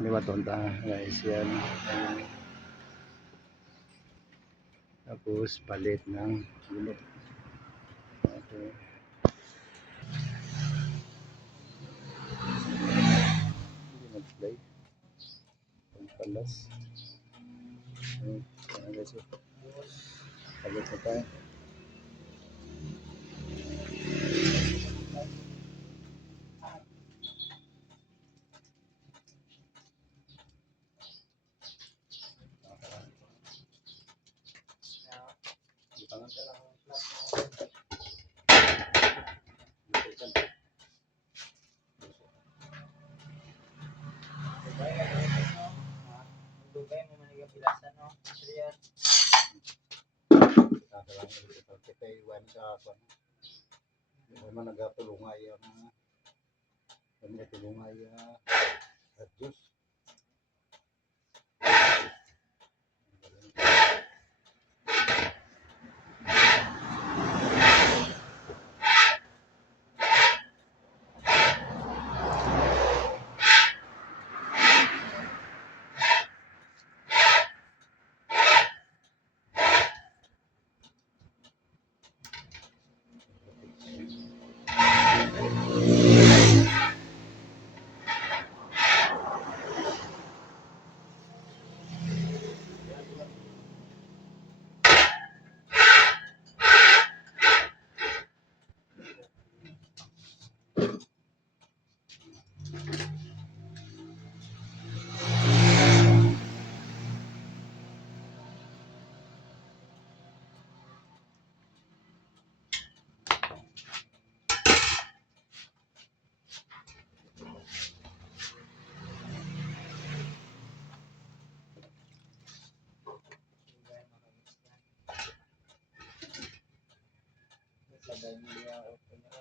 Liwatonta guys yan. Tapos palit ng gulo. Okay. Hindi nag-play. Pagpalas. Ayan guys. Palit na tayo. Dugay mo man yung pilasan no. Riyan. Kita iwan sa apa. Memang nagapulungay ang nagapulungay Diyos. Sabay niya open na.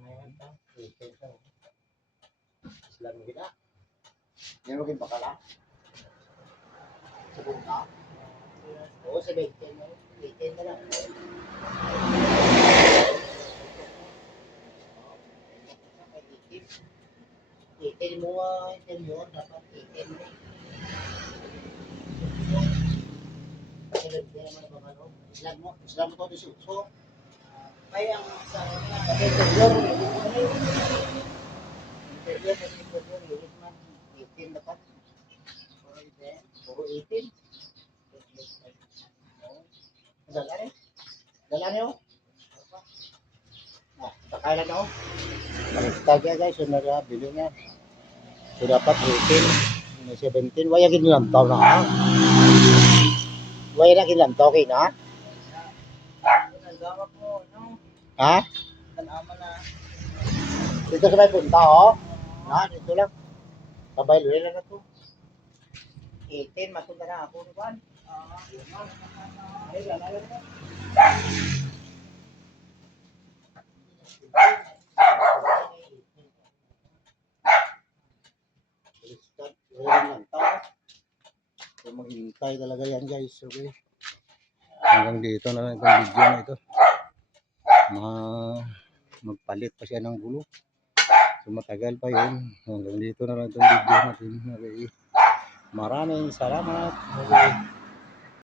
Ngayon ta. Islam gina. Yan maging bakala. Sabon na. Oo, 17 na. 18 na lang. Itin mo itin mo dapat itin mo. Islam mo to di suso. Ay ang sa mga Interior man 18 dapat. Puro 18. Dala rin. Dala niyo. Sakay lang ako. Tagya guys, yun na bili niya. So dapat 18, 17, wala ginlantaw na ha. Wala na ginlantaw kayo na. nagawak mo no. Ha? Tanaman na. Dito sa may punta oh. Na, dito lang. Sabay luwi lang na to. 18, masunta na ako ni Juan. Ay, wala na. So maghintay talaga yan guys, okay. Hanggang dito na lang itong video na ito. Magpalit pa siya ng gulo. So matagal pa yun. Hanggang dito na lang itong video natin. Okay. Maraming salamat. Okay.